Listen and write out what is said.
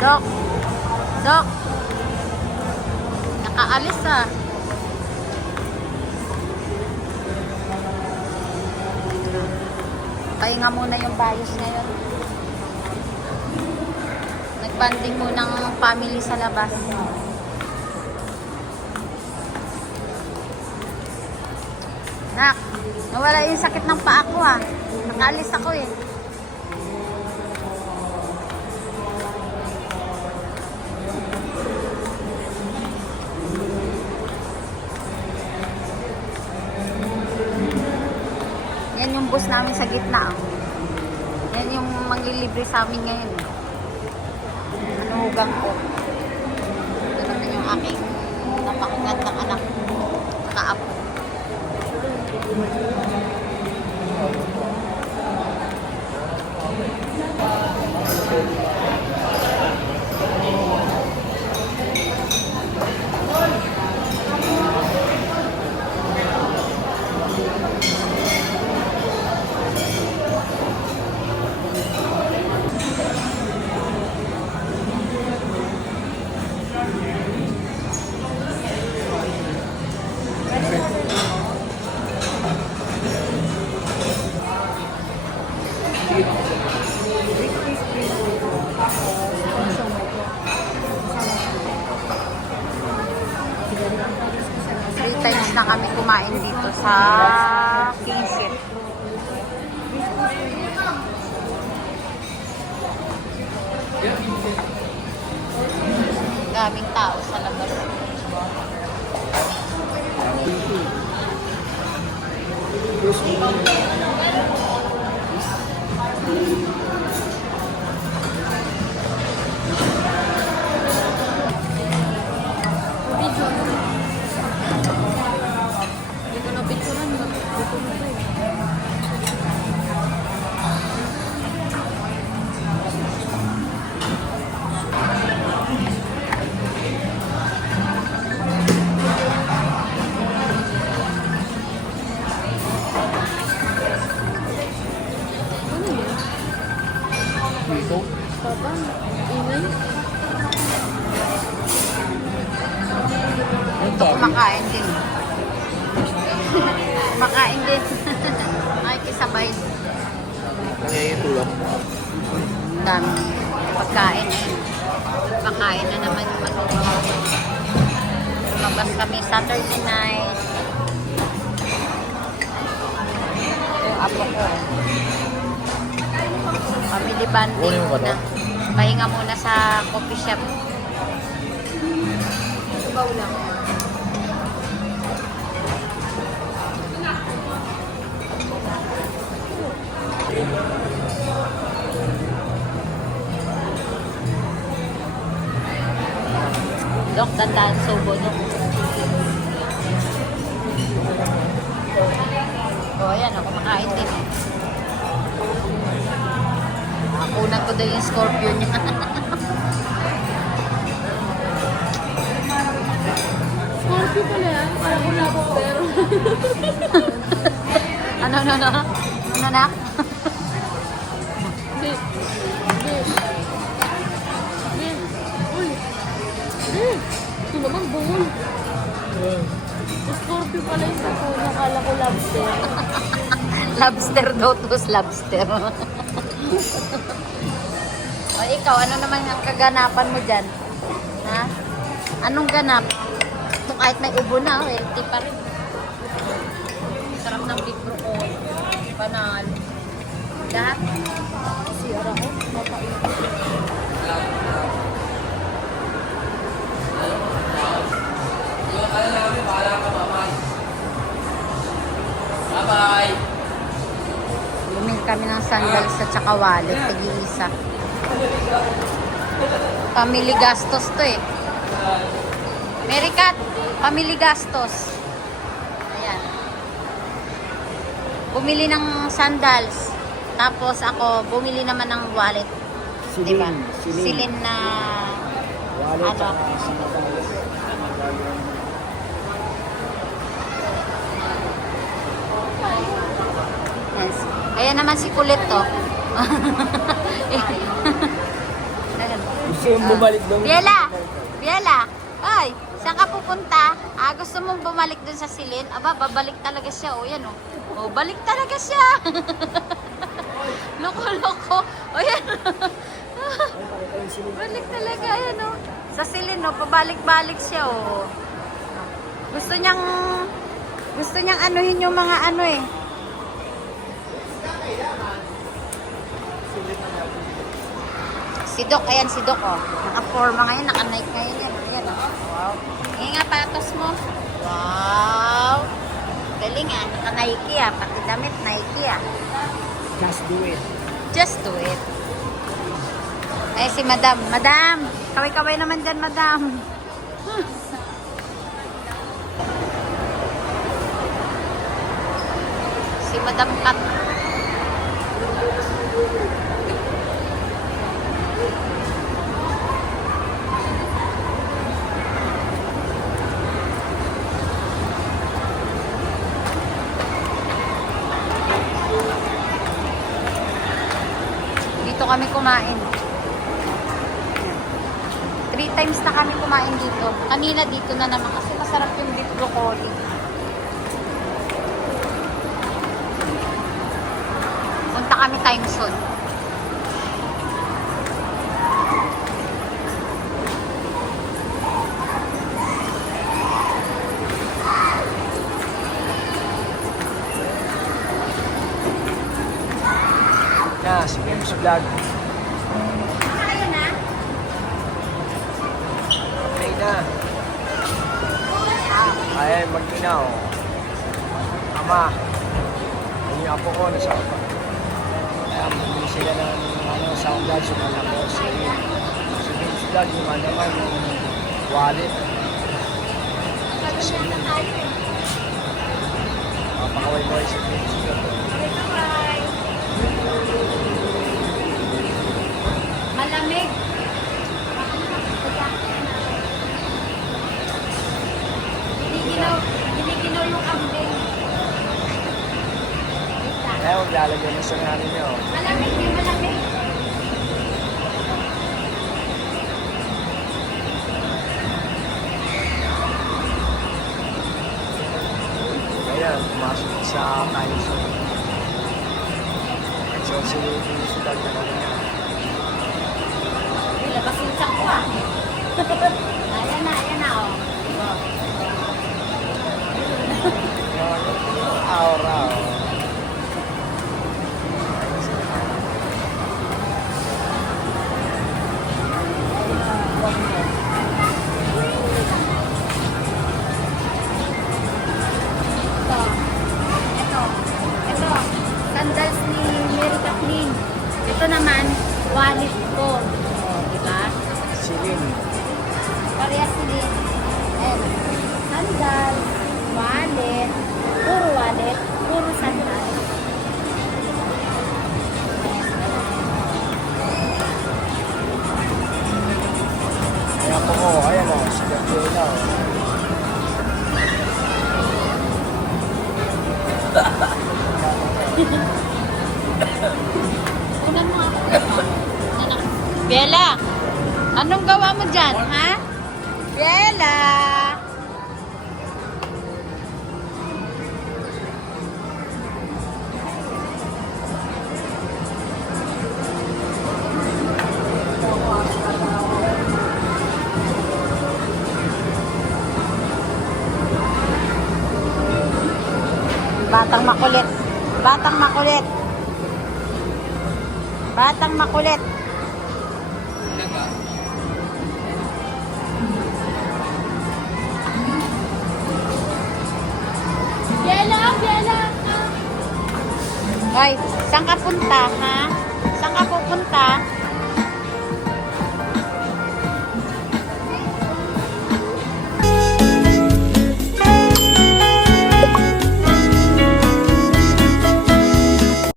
Dok. Dok. Nakaalis ah. Pahinga muna yung bayos ngayon. Nagbanding muna ng family sa labas. Nak, nawala yung sakit ng paa ko ah. Nakaalis ako eh. Yan yung bus namin sa gitna. Oh. Yan yung maglilibre sa amin ngayon. Nanuhugang ko. Ito naman yung aking napakagandang anak. Nakaapo. Three times na kami kumain dito sa Kingship. Daming tao sa labas. Dito? Papa, ingay. Kumakain din. Kumakain din. Makikisabay. Nangyayin Dami. Pagkain eh. Pagkain na naman lumabas kami Saturday night. Yung apo ko. Family banding muna. Pahinga muna sa coffee shop. Sabaw lang. Dok, tandaan subo, Dok. O, ayan, ako makain din eh. Kunan ko daw yung scorpion niya. Scorpio pala yan. Parang wala ko pero. Ano na? Hindi. Hindi. Hindi. Uy. Ito naman bungol. Scorpio pala yung sa ko. Nakala ko lobster. Lobster daw to, lobster. O ikaw, ano naman ang kaganapan mo dyan? Ha? Anong ganap? Ito kahit may ubo na, healthy pa rin. Sarap ng beef broccoli. Banal. Lahat. CR ako. Mapait. Bye-bye! Bumili kami ng sandals at saka wallet. Tag-iisa. Family gastos to eh. Merikat, family gastos. Ayan. Bumili ng sandals. Tapos ako, bumili naman ng wallet. Diba? Silin na Wallet ano? Yes. Kaya naman si kulit to. Ayan. Gusto yung bumalik doon. Biela! Biela! Ay, saan ka pupunta? Gusto mong bumalik dun sa silin? Aba, babalik talaga siya. O, yan o. O, balik talaga siya. Loko-loko. O, yan. Balik talaga. Ayan o. Sa silin o, pabalik-balik siya o. Gusto niyang anuhin yung mga ano eh. Si Doc, ayan si Doc oh. Naka-forma ngayon, naka-Nike ngayon yan. Ayan oh. Wow. Ngayon nga patos mo. Wow. Galing ah, naka-Nike ah. Pati damit, Nike ah. Just do it. Just do it. Ay si Madam. Madam, kaway-kaway naman dyan, Madam. Si Madam Kat. Dito kami kumain. 3 times na kami kumain dito. Kanina dito na naman kasi masarap yung beef broccoli. Punta kami time zone. Na, si Games Vlog. Kaya na? Okay na. Kaya mag-inaw. Ama. Yung apo ko nasa ako. Kaya bumili sila ng sound guard. Sumala ko si Games Vlog. Yung naman yung wallet. Pakaway-kaway si Games Vlog. Malamig. Giniginaw yung kambing. Kaya huwag lalagyan ng sanganin nyo. Malamig yung malamig. Ayan, pumasok sa time zone. So, si Games Vlog na naman yan. Labas yung tsak ko ah. Ayan na oh. Aura. Ito. Sandals ni Mary Kathleen. Ito naman, wallet ko. Oh, diba? Silin. Parehas sila. And sandal, wallet, puro sandal. Ayan po ko, ayan o, si Gabriela o. Kunan mo ako. Bella, anong gawa mo dyan, ha? Bella! Batang makulit. Batang makulit. Batang makulit. Biela, Biela. Hoy, saan ka punta, ha? Saan ka pupunta?